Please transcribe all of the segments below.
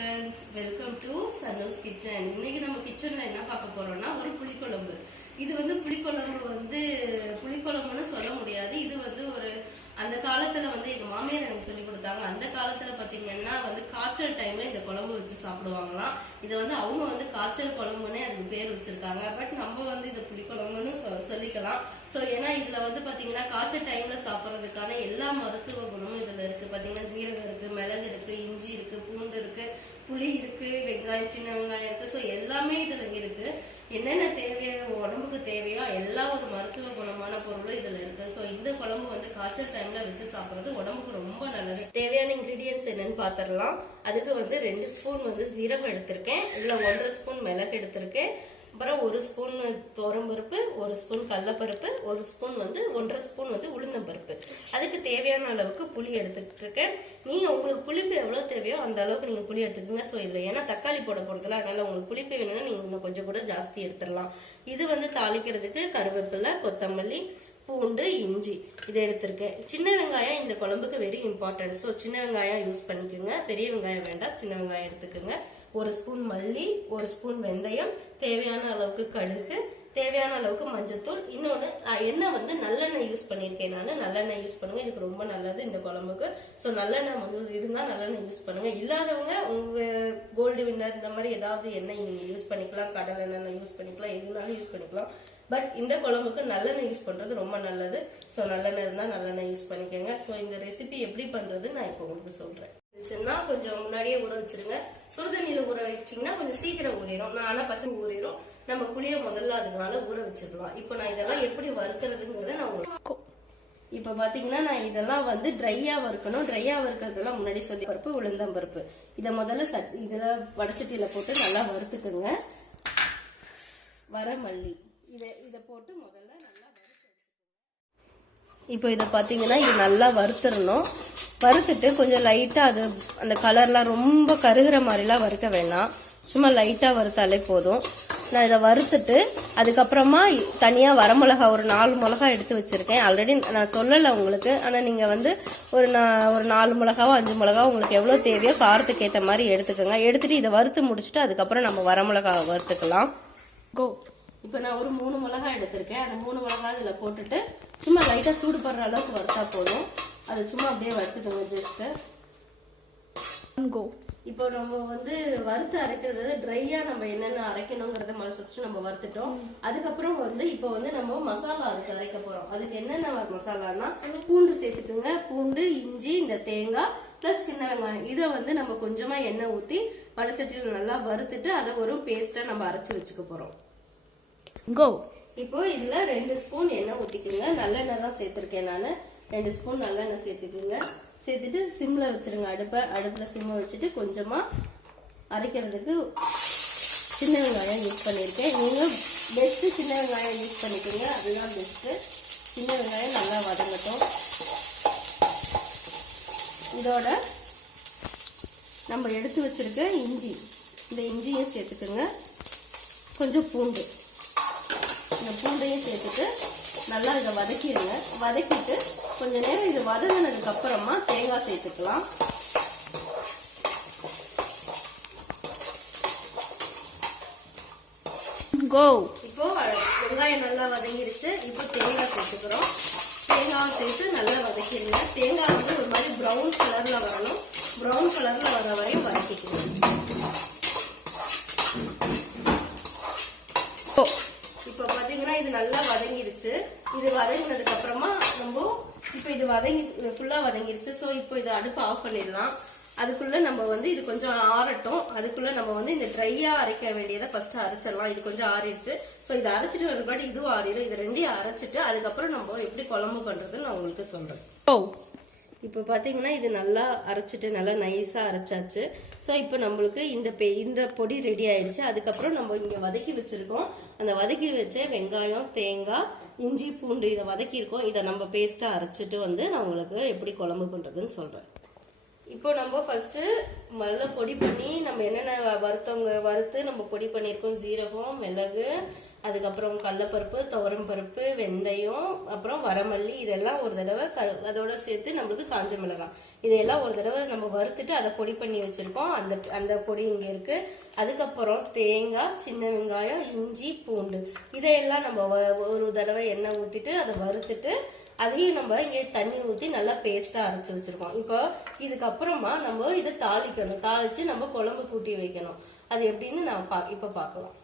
friends, welcome to Sanu's Kitchen. இன்னைக்கு நம்ம கிச்சன்ல என்ன பார்க்க போறோம்னா ஒரு புளிக்குழம்பு. இது வந்து புளிக்குழம்புன்னு சொல்ல முடியாது. இது வந்து ஒரு அந்த காலத்துல வந்து எங்க மாமியார் எனக்கு சொல்லி கொடுத்தாங்க. அந்த காலத்துல பாத்தீங்கன்னா வந்து காய்ச்சல் டைம்ல இந்த குழம்பு வச்சு சாப்பிடுவாங்களாம். இது வந்து அவங்க வந்து காய்ச்சல் குழம்புன்னே அதுக்கு பேர் வச்சிருக்காங்க. பட் நம்ம வந்து இது புளிக்குழம்புன்னு சொல்லிக்கலாம். சோ ஏன்னா இதுல வந்து பாத்தீங்கன்னா காய்ச்சல் டைம்ல சாப்பிட்றதுக்கான எல்லா மருத்துவ குணமும் இதுல இருக்கு. பாத்தீங்கன்னா சீரகம் இருக்கு, மிளகு இருக்கு, இஞ்சி இருக்கு, பூண்டு இருக்கு, புளி இருக்கு, வெங்காயம், சின்ன வெங்காயம் இருக்கு. சோ எல்லாமே இதுல இருக்கு. என்னென்ன தேவையோ உடம்புக்கு தேவையோ எல்லா ஒரு மருத்துவ குணமான பொருளும் இதுல இருக்கு. சோ இந்த குழம்பு வந்து காய்ச்சல் டைம்ல வச்சு சாப்பிடுறது உடம்புக்கு ரொம்ப நல்லது. தேவையான இன்கிரீடியன்ஸ் என்னன்னு பாத்திரலாம். அதுக்கு வந்து 2 ஸ்பூன் வந்து சீரகம் எடுத்திருக்கேன். இதுல 1.5 ஸ்பூன் மிளகு எடுத்திருக்கேன். அப்புறம் 1 ஸ்பூன் துவரம்பருப்பு, 1 ஸ்பூன் கடலைப்பருப்பு, 1 ஸ்பூன் வந்து 1.5 ஸ்பூன் வந்து உளுந்தம்பருப்பு. அதுக்கு தேவையான அளவுக்கு புளி எடுத்துக்கிட்டு இருக்கேன். நீங்க உங்களுக்கு புளிப்பு எவ்வளவு தேவையோ அந்த அளவுக்கு நீங்க புளி எடுத்துக்கோங்க. ஸோ இதுல ஏன்னா தக்காளி போட போறதுல, அதனால உங்களுக்கு புளிப்பு வேணும்னா நீங்க இன்னும் கொஞ்சம் கூட ஜாஸ்தி எடுத்துடலாம். இது வந்து தாளிக்கிறதுக்கு கருவேப்பிலை, கொத்தமல்லி, பூண்டு, இஞ்சி இதை எடுத்திருக்கேன். சின்ன வெங்காயம் இந்த குழம்புக்கு வெரி இம்பார்ட்டன்ட். ஸோ சின்ன வெங்காயம் யூஸ் பண்ணிக்கோங்க. பெரிய வெங்காயம் வேண்டாம், சின்ன வெங்காயம் எடுத்துக்கோங்க. 1 ஸ்பூன் மல்லி, 1 ஸ்பூன் வெந்தயம், தேவையான அளவுக்கு கடுகு, தேவையான அளவுக்கு மஞ்சத்தூள். இன்னொன்னு எண்ணெய் வந்து நல்லெண்ணெய் யூஸ் பண்ணியிருக்கேன். நான் நல்லெண்ணெய் யூஸ் பண்ணுங்க, இதுக்கு ரொம்ப நல்லது இந்த குழம்புக்கு. ஸோ நல்லெண்ணெய் இருந்தா நல்லெண்ணெய் யூஸ் பண்ணுங்க. இல்லாதவங்க உங்க கோல்டு வின்னர் இந்த மாதிரி ஏதாவது எண்ணெய் நீங்க யூஸ் பண்ணிக்கலாம். கடல் எண்ணெய் யூஸ் பண்ணிக்கலாம், எதுனாலும் யூஸ் பண்ணிக்கலாம். பட் இந்த குழம்புக்கு நல்லெண்ணெய் யூஸ் பண்றது ரொம்ப நல்லது. ஸோ நல்லெண்ணெய் இருந்தா நல்லெண்ணெய் யூஸ் பண்ணிக்கோங்க. ஸோ இந்த ரெசிபி எப்படி பண்றது நான் இப்போ உங்களுக்கு சொல்றேன். கொஞ்சம் முன்னாடியே ஊற வச்சிருங்க. சுடுதண்ணியில ஊற வச்சீங்கன்னா கொஞ்சம் சீக்கிரம் ஊறிடும். நான் ஆனா பச்சை ஊறிடும். நம்ம புளிய முதல்ல அதனால ஊற வச்சிடலாம். இப்போ நான் இதெல்லாம் எப்படி வறுக்கிறதுங்கிறத நான் உங்களுக்கு இப்ப பாத்தீங்கன்னா நான் இதெல்லாம் வந்து ட்ரையா வறுக்கணும். ட்ரையா வறுக்கிறதுலாம் முன்னாடி சொல்லி பருப்பு, உளுந்தம்பருப்பு இதை முதல்ல இதுல வடச்சட்டியில போட்டு நல்லா வறுத்துக்குங்க. வரமல்லி இதை போட்டு முதல்ல நல்லா இப்போ இதை பாத்தீங்கன்னா இது நல்லா வறுத்துடணும். வறுத்துட்டு கொஞ்சம் லைட்டா அது அந்த கலர்லாம் ரொம்ப கருகிற மாதிரிலாம் வறுக்க வேணாம். சும்மா லைட்டா வறுத்தாலே போதும். நான் இதை வறுத்துட்டு அதுக்கப்புறமா தனியா வரமிளகா ஒரு 4 மிளகா எடுத்து வச்சிருக்கேன். ஆல்ரெடி நான் சொல்லலை உங்களுக்கு. ஆனா நீங்க வந்து ஒரு 4 மிளகாவோ 5 மிளகாவோ உங்களுக்கு எவ்வளவு தேவையோ காரத்துக்கு ஏற்ற மாதிரி எடுத்துக்கோங்க. எடுத்துட்டு இதை வறுத்து முடிச்சுட்டு அதுக்கப்புறம் நம்ம வரமிளகாவை வறுத்துக்கலாம். இப்போ நான் ஒரு 3 மிளகா எடுத்திருக்கேன். அந்த 3 மிளகா இதுல போட்டுட்டு சும்மா லைட்டா சூடு படுற அளவுக்கு வறுத்தா போதும். அது சும்மா அப்படியே வறுத்துக்கோங்க ஜஸ்ட். இப்போ நம்ம வந்து வறுத்து அரைக்கிறது ட்ரையா நம்ம என்னென்ன அரைக்கணுங்கிறத ஃபர்ஸ்ட் நம்ம வறுத்துட்டோம். அதுக்கப்புறம் வந்து இப்போ வந்து நம்ம மசாலா அரைக்க போறோம். அதுக்கு என்னென்ன மசாலானா பூண்டு சேர்த்துக்குங்க. பூண்டு, இஞ்சி, இந்த தேங்காய் பிளஸ் சின்ன வெங்காயம் இதை வந்து நம்ம கொஞ்சமா எண்ணெய் ஊத்தி வடசட்டியில நல்லா வறுத்துட்டு அதை ஒரு பேஸ்டா நம்ம அரைச்சு வச்சுக்க போறோம். இப்போ இதுல 2 ஸ்பூன் எண்ணெய் ஊத்திக்குங்க. நல்லெண்ணெய் தான் சேர்த்திருக்கேன் நான். 2 ஸ்பூன் நல்லெண்ணெய் சேர்த்துக்குங்க. சேர்த்துட்டு சிம்ல வச்சிருங்க. அடுப்புல சிம்ல வச்சுட்டு கொஞ்சமா அரைக்கிறதுக்கு சின்ன வெங்காயம் யூஸ் பண்ணிருக்கேன். நீங்க பெஸ்ட் சின்ன வெங்காயம் யூஸ் பண்ணிக்கோங்க, அதுதான் பெஸ்ட். சின்ன வெங்காயம் நல்லா வதங்கட்டும். இதோட நம்ம எடுத்து வச்சிருக்க இஞ்சி, இந்த இஞ்சியும் சேர்த்துக்குங்க. கொஞ்சம் பூண்டு, இந்த பூண்டையும் சேர்த்துட்டு நல்லா இதை வதக்கிடுங்க. வதக்கிட்டு கொஞ்ச நேரம் இது வதங்கினதுக்கு அப்புறமா தேங்காய் சேர்த்துக்கலாம். இப்போ வெங்காயம் நல்லா வதங்கிருச்சு. இப்போ தேங்காய் சேர்த்துக்கிறோம். தேங்காய் சேர்த்து நல்லா வதக்கிடுங்க. தேங்காய் வந்து ஒரு மாதிரி ப்ரௌன் கலர்ல வரணும். ப்ரௌன் கலர்ல வர வரையும் வதக்கிக்கணும். இப்போ பாத்தீங்கன்னா இது நல்லா வதங்கிருச்சு. இது வதங்கினதுக்கு அப்புறமா நம்ம இப்போ இது ஃபுல்லா வதங்கிருச்சு. ஸோ இப்போ இதை அடுப்பு ஆஃப் பண்ணிடலாம். அதுக்குள்ள நம்ம வந்து இது கொஞ்சம் ஆறட்டும். அதுக்குள்ள நம்ம வந்து இந்த ட்ரையா அரைக்க வேண்டியதை ஃபர்ஸ்ட் அரைச்சிடலாம். இது கொஞ்சம் ஆறிடுச்சு. ஸோ இதை அரைச்சிட்டு வரும்பாட்டி இதுவும் ஆறிடும். இது ரெண்டையும் அரைச்சிட்டு அதுக்கப்புறம் நம்ம எப்படி குழம்பு பண்றதுன்னு நான் உங்களுக்கு சொல்றேன். இப்போ பாத்தீங்கன்னா இது நல்லா அரைச்சிட்டு நல்லா நைஸா அரைச்சாச்சு. ஸோ இப்போ நம்மளுக்கு இந்த பொடி ரெடி ஆயிடுச்சு. அதுக்கப்புறம் நம்ம இங்க வதக்கி வச்சிருக்கோம். அந்த வதக்கி வச்ச வெங்காயம், தேங்காய், இஞ்சி, பூண்டு இதை வதக்கியிருக்கோம். இதை நம்ம பேஸ்டா அரைச்சிட்டு வந்து நான் உங்களுக்கு எப்படி குழம்பு பண்றதுன்னு சொல்றேன். இப்போ நம்ம ஃபர்ஸ்ட் முதல்ல பொடி பண்ணி நம்ம என்னென்ன வறுத்து நம்ம பொடி பண்ணியிருக்கோம். சீரகம், மிளகு, அதுக்கப்புறம் கடலைப்பருப்பு, துவரம் பருப்பு, வெந்தயம், அப்புறம் வரமல்லி, இதெல்லாம் ஒரு தடவை அதோட சேர்த்து நம்மளுக்கு காஞ்ச மிளகாய் இதையெல்லாம் ஒரு தடவை நம்ம வறுத்துட்டு அதை பொடி பண்ணி வச்சிருக்கோம். அந்த பொடி இங்க இருக்கு. அதுக்கப்புறம் தேங்காய், சின்ன வெங்காயம், இஞ்சி, பூண்டு இதையெல்லாம் நம்ம ஒரு தடவை எண்ணெய் ஊத்திட்டு அதை வறுத்துட்டு அதையும் நம்ம இங்கே தண்ணி ஊற்றி நல்லா பேஸ்டா அரைச்சி வச்சிருக்கோம். இப்போ இதுக்கப்புறமா நம்ம இதை தாளிக்கணும். தாளிச்சு நம்ம குழம்பு கூட்டி வைக்கணும். அது எப்படின்னு நான் இப்ப பார்க்கலாம்.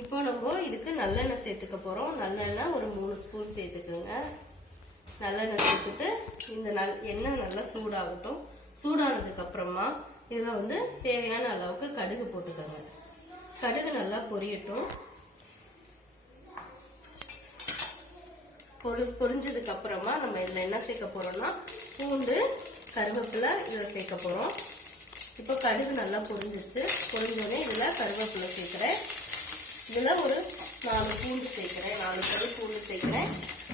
இப்போ நம்ம இதுக்கு நல்லெண்ணெய் சேர்த்துக்க போறோம். நல்லெண்ணெய் ஒரு 3 ஸ்பூன் சேர்த்துக்குங்க. நல்லெண்ணெய் சேர்த்துட்டு இந்த எண்ணெய் நல்லா சூடாகட்டும். சூடானதுக்கு அப்புறமா இதுல வந்து தேவையான அளவுக்கு கடுகு போட்டுக்கோங்க. கடுகு நல்லா பொரியட்டும். பொரிஞ்சதுக்கு அப்புறமா நம்ம இதுல என்ன சேர்க்க போறோம்னா பூண்டு, கருவேப்பிலை இதை சேர்க்க போறோம். இப்போ கடுகு நல்லா பொரிஞ்சிச்சு. பொரிஞ்சோடனே இதுல கருவேப்பிலை சேர்க்கிறேன். இதுல ஒரு 4 பூண்டு சேர்க்கிறேன். 4 பல் பூண்டு சேர்க்கிறேன்.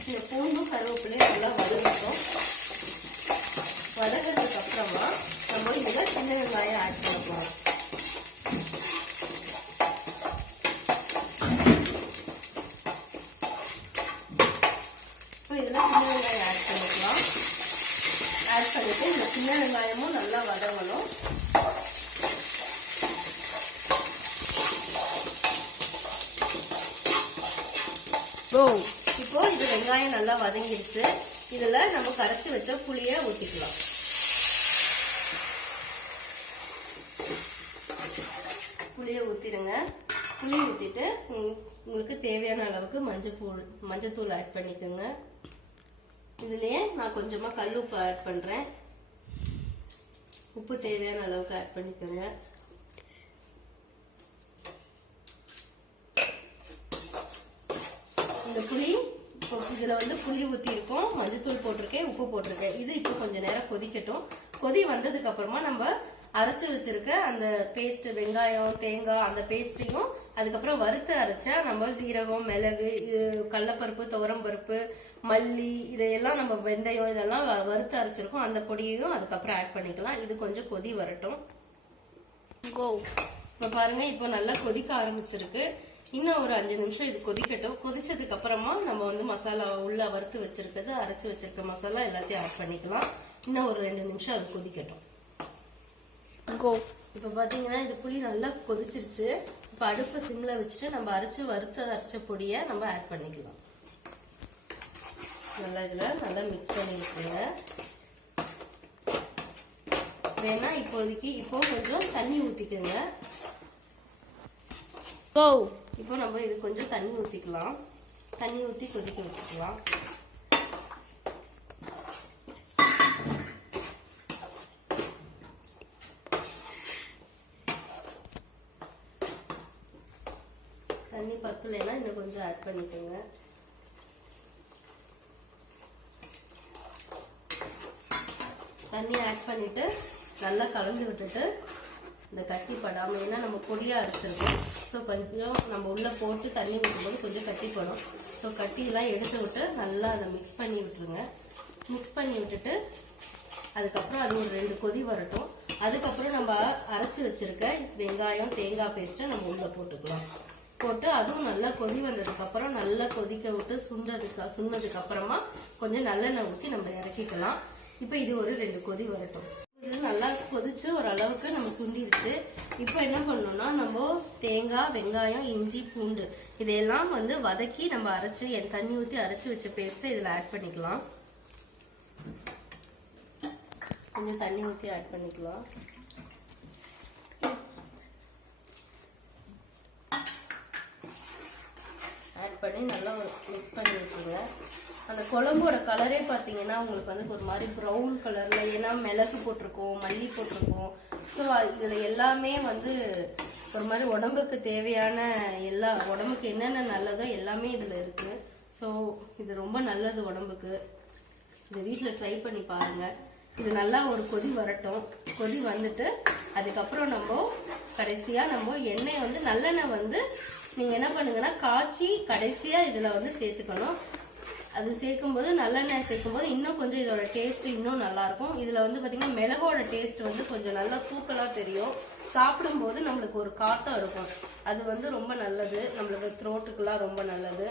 இந்த பூண்டும் கருவேப்பிலையும் நல்லா வதங்கட்டும். வதங்கிறதுக்கு அப்புறமா நம்ம இதுல சின்ன வெங்காயம் ஆட் பண்ண போறோம். இப்போ இதுல சின்ன வெங்காயம் ஆட் பண்ணிக்கலாம். ஆட் பண்ணிட்டு இந்த சின்ன வெங்காயமும் நல்லா வதங்கணும். இப்போ இது வெங்காயம் நல்லா வதங்கிடுச்சு. இதுல நம்ம கரைச்சி வச்ச புளிய ஊத்திக்கலாம். புளிய ஊத்திடுங்க. புளி ஊத்திட்டு உங்களுக்கு தேவையான அளவுக்கு மஞ்சத்தூள் ஆட் பண்ணிக்கோங்க. இதுலயே நான் கொஞ்சமா கல் உப்பு ஆட் பண்றேன். உப்பு தேவையான அளவுக்கு ஆட் பண்ணிக்கோங்க. இந்த புளி இதுல வந்து புளி ஊத்தி இருக்கும், மஞ்சத்தூள் போட்டிருக்கேன், உப்பு போட்டிருக்கேன். இது இப்போ கொஞ்ச நேரம் கொதிக்கட்டும். கொதி வந்ததுக்கு அப்புறமா நம்ம அரைச்சு வச்சிருக்க அந்த பேஸ்ட், வெங்காயம், தேங்காய் அந்த பேஸ்ட்டையும் அதுக்கப்புறம் வறுத்து அரைச்ச நம்ம சீரகம், மிளகு, இது கடலைப்பருப்பு, துவரம் பருப்பு, மல்லி இதையெல்லாம் நம்ம வெந்தயம் இதெல்லாம் வறுத்து அரைச்சிருக்கோம். அந்த பொடியையும் அதுக்கப்புறம் ஆட் பண்ணிக்கலாம். இது கொஞ்சம் கொதி வரட்டும். இப்ப பாருங்க, இப்போ நல்லா கொதிக்க ஆரம்பிச்சிருக்கு. இன்னும் ஒரு 5 நிமிஷம் இது கொதிக்கட்டும். கொதிச்சதுக்கு அப்புறமா நம்ம வந்து மசாலா உள்ள வறுத்து வச்சிருக்கிறது, அரைச்சு வச்சிருக்க மசாலா எல்லாத்தையும் ஆட் பண்ணிக்கலாம். இன்னும் ஒரு 2 நிமிஷம் அது கொதிக்கட்டும். இப்ப பாத்தீங்கன்னா இது புளி நல்லா கொதிச்சிருச்சு. இப்ப அடுப்பை சிம்ல வச்சுட்டு நம்ம அரைச்ச பொடியை நம்ம ஆட் பண்ணிக்கலாம். நல்லா இதுல நல்லா மிக்ஸ் பண்ணி விட்டுருங்க. வேணா இப்போதைக்கு இப்போ கொஞ்சம் தண்ணி ஊத்திக்கோங்க. இப்போ நம்ம இது கொஞ்சம் தண்ணி ஊத்திக்கலாம். தண்ணி ஊத்தி கொதிக்க வச்சுக்கலாம். தண்ணி பத்தலைன்னா இன்னும் கொஞ்சம் ஆட் பண்ணிக்கோங்க. தண்ணி ஆட் பண்ணிட்டு நல்லா கலந்து விட்டுட்டு இந்த கட்டி படாம, ஏன்னா நம்ம பொடியா அரைச்சிருக்கோம். ஸோ கொஞ்சம் நம்ம உள்ள போட்டு தண்ணி ஊற்றும்போது கொஞ்சம் கட்டி படும். ஸோ கட்டியெல்லாம் எடுத்து விட்டு நல்லா அதை மிக்ஸ் பண்ணி விட்டுருங்க. மிக்ஸ் பண்ணி விட்டுட்டு அதுக்கப்புறம் அது ஒரு 2 கொதி வரட்டும். அதுக்கப்புறம் நம்ம அரைச்சி வச்சிருக்க வெங்காயம், தேங்காய் பேஸ்ட்டை நம்ம உள்ள போட்டுக்கலாம். போட்டு அதுவும் நல்லா கொதி வந்ததுக்கு அப்புறம் நல்லா கொதிக்க விட்டு சுண்டதுக்கு அப்புறமா கொஞ்சம் நல்லெண்ணெய் ஊற்றி நம்ம இறக்கிக்கலாம். இப்போ இது ஒரு 2 கொதி வரட்டும். இது நல்லா கொதிச்சு ஒரு அளவுக்கு நம்ம சுண்டிருச்சு. இப்போ என்ன பண்ணணும்னா நம்ம தேங்காய், வெங்காயம், இஞ்சி, பூண்டு இதையெல்லாம் வந்து வதக்கி நம்ம அரைச்சு தண்ணி ஊற்றி அரைச்சு வச்ச பேஸ்ட்டை இதில் ஆட் பண்ணிக்கலாம். கொஞ்சம் தண்ணி ஊற்றி ஆட் பண்ணிக்கலாம். ஆட் பண்ணி நல்லா மிக்ஸ் பண்ணி விட்டுருங்க. அந்த குழம்போட கலரே பார்த்தீங்கன்னா உங்களுக்கு வந்து ஒரு மாதிரி ப்ரௌன் கலர்ல, ஏன்னா மிளகு போட்டிருக்கோம், மல்லி போட்டிருக்கோம். ஸோ இதுல எல்லாமே வந்து ஒரு மாதிரி உடம்புக்கு தேவையான உடம்புக்கு என்னென்ன நல்லதோ எல்லாமே இதுல இருக்கு. ஸோ இது ரொம்ப நல்லது உடம்புக்கு. இதை வீட்டில் ட்ரை பண்ணி பாருங்க. இது நல்லா ஒரு கொதி வரட்டும். கொதி வந்துட்டு அதுக்கப்புறம் நம்ம கடைசியா நம்ம எண்ணெய் வந்து நல்லெண்ணெய் வந்து நீங்க என்ன பண்ணுங்கன்னா காய்ச்சி கடைசியா இதுல வந்து சேர்த்துக்கணும். அது சேர்க்கும்போது நல்லெண்ணெய் சேர்க்கும்போது இன்னும் கொஞ்சம் இதோட டேஸ்ட் இன்னும் நல்லா இருக்கும். இதுல வந்து பாத்தீங்கன்னா மிளகோட டேஸ்ட் வந்து கொஞ்சம் நல்லா தூக்கலா தெரியும். சாப்பிடும்போது நம்மளுக்கு ஒரு காட்டம் இருக்கும். அது வந்து ரொம்ப நல்லது, நம்மளுக்கு த்ரோட்டுக்குலாம் ரொம்ப நல்லது.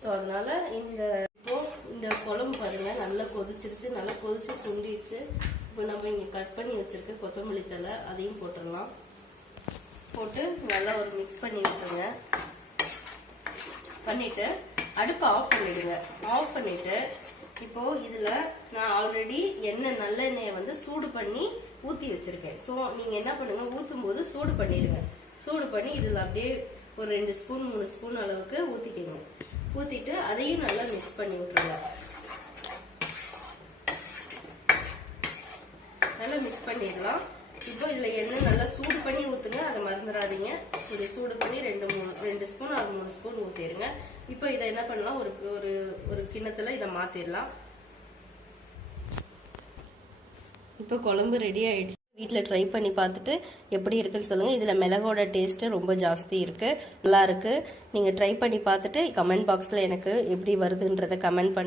ஸோ அதனால இந்த குழம்பு பாருங்க நல்லா கொதிச்சிருச்சு, நல்லா கொதிச்சு சுண்டிடுச்சு. இப்போ நம்ம இங்கே கட் பண்ணி வச்சிருக்க கொத்தமல்லி தழை அதையும் போட்டுடலாம். போட்டு நல்லா ஒரு மிக்ஸ் பண்ணி விட்டுருங்க. பண்ணிட்டு அடுப்பை ஆஃப் பண்ணிடுங்க. ஆஃப் பண்ணிட்டு இப்போ இதுல நான் ஆல்ரெடி நல்லெண்ணெயை வந்து சூடு பண்ணி ஊத்தி வச்சிருக்கேன். ஸோ நீங்க என்ன பண்ணுங்க, ஊத்தும் போது சூடு பண்ணிடுங்க. சூடு பண்ணி இதுல அப்படியே ஒரு 2 ஸ்பூன் 3 ஸ்பூன் அளவுக்கு ஊத்திக்கணும். ஊத்திட்டு அதையும் நல்லா மிக்ஸ் பண்ணி விட்டுருங்க. நல்லா மிக்ஸ் பண்ணிடலாம். இப்போ இதுல எண்ணெய் நல்லா சூடு பண்ணி ஊத்துங்க, அதை மறந்துடாதீங்க. இதை சூடு பண்ணி 2 ஸ்பூன் அது 3 ஸ்பூன் ஊத்திடுங்க. இப்போ இதை என்ன பண்ணலாம், ஒரு கிண்ணத்துல இதை மாத்திடலாம். இப்போ குழம்பு ரெடி ஆயிடுச்சு. வீட்டில் ட்ரை பண்ணி பார்த்துட்டு எப்படி இருக்குன்னு சொல்லுங்கள். இதில் மிளகோட டேஸ்ட்டு ரொம்ப ஜாஸ்தி இருக்குது, நல்லா இருக்குது. நீங்கள் ட்ரை பண்ணி பார்த்துட்டு கமெண்ட் பாக்ஸில் எனக்கு எப்படி வருதுன்றதை கமெண்ட் பண்ணி